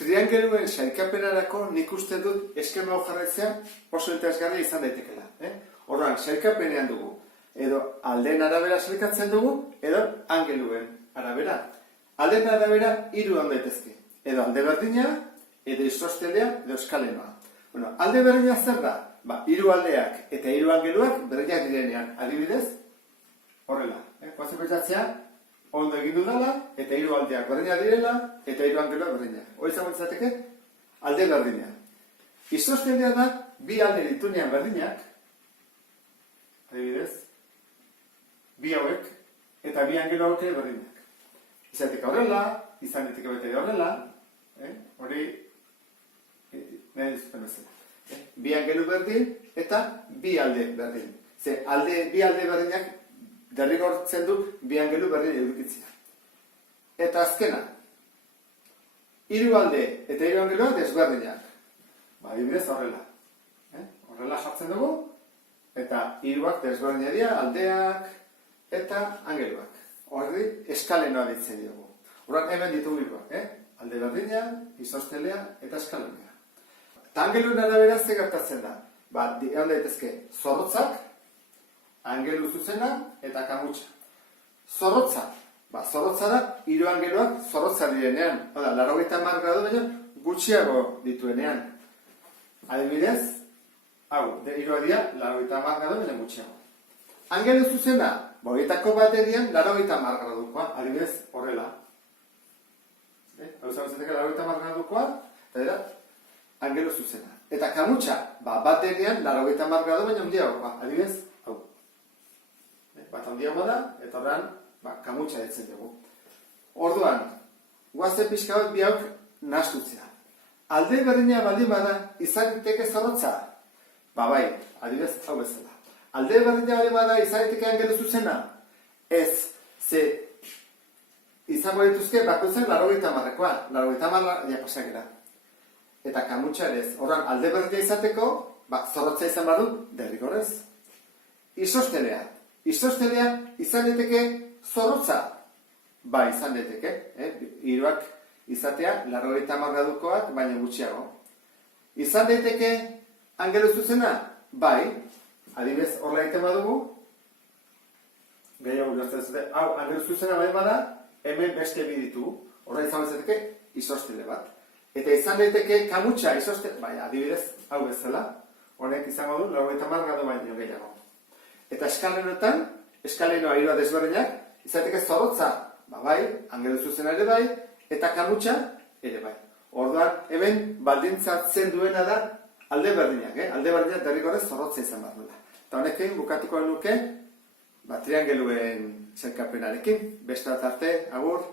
triangeluen sailkapenarako nik uste dut eskema hau jarraitzea oso interesgarria izan daitekela. Orduan, sailkapenean dugu, edo aldeen arabera sailkatzen dugu, edo angeluen arabera. Aldeen arabera hiru egon daitezke, edo alde berdina, edo isostelea, edo eskalenoa. Bueno, alde berdina zer da? Hiru aldeak eta hiru angeluak berdinak direnean, adibidez, horrela. Guazen pentsatzea, ondo egin dudala, eta hiru aldeak berdinak direla, eta hiru angeluak berdinak. Hori izango izateke, alde berdina. Isostelea da, bi alde ditunean berdinak, adibidez, bi hauek, eta bi angelu hauek berdinak. Izateke horrela, izan diteke bete horrela, hori, nahi dizuten bezala. Bi angelu berdin, eta bi alde berdin. Bi alde berdinak derrigortzen du bi angelu berdin edukitzea. Eta azkena, hiru alde eta hiru angeluak desberdinak. Adibidez horrela. Horrela jartzen dugu, eta hiruak desberdinak dira, aldeak eta angeluak. Horri eskalenoa ditzen dugu. Horrak hemen ditugu hiruak, alde berdina, isostelea eta eskalenoa. Eta angeluen arabera ze gertatzen da? Egon daitezke zorrotzak, angelu zuzena eta kamutxa. Zorrotza. Zorrotza da, hiru angeluak zorrotza direnean. 80 gradu baino gutxiago dituenean. Adibidez, hau, hiru dira, 80 gradu baino gutxiago. Angelu zuzena, horietako baterian 80 gradukoa, adibidez, horrela. Hau zauzateke 80 gradukoa, eta dira, angelu zuzena. Eta kamutxa, baterian 80 gradu baino handiagoa, adibidez, hau. Bat handiagoa da, eta horrean, kamutxa ditzen dugu. Orduan, guazen pixka bat bihauk nahastutzea. Alde berdina baldin bada, izan diteke zorrotza? Bai, adibidez, hau bezala. Alde berdina baldin bada, izan diteke angelu zuzena? Ez, ze izango dituzke, bakoitzen 80-koa, 80 diapasakera. Eta kamutxa ere ez. Horran, alde berdina izateko, zorrotza izan badu, derrigorrez. Isostelea. Isostelea izan daiteke zorrotza? Izan daiteke. Hiruak izatea, 80 gradukoak, baina gutxiago. Izan daiteke angelu zuzena? Adibidez, horrela egiten badugu, gehiago ulertzen zute, hau, angelu zuzena baldin bada, hemen beste bi ditugu. Horrela izan daiteke isostele bat. Eta izan daiteke kamutxa isostele, adibidez, hau bezala, honek izango du 80 gradu baino gehiago. Eta eskalenoetan, eskalenoa hiru desberdinak, izateke zorrotza, angelu zuzena ere bai, eta kamutxa ere bai. Orduan, hemen baldintzatzen duena da alde berdinak, alde berdinak derrigorrez zorrotza izan behar duela. Eta honekin bukatuko nuke, triangeluen sailkapenarekin, beste arte, agur.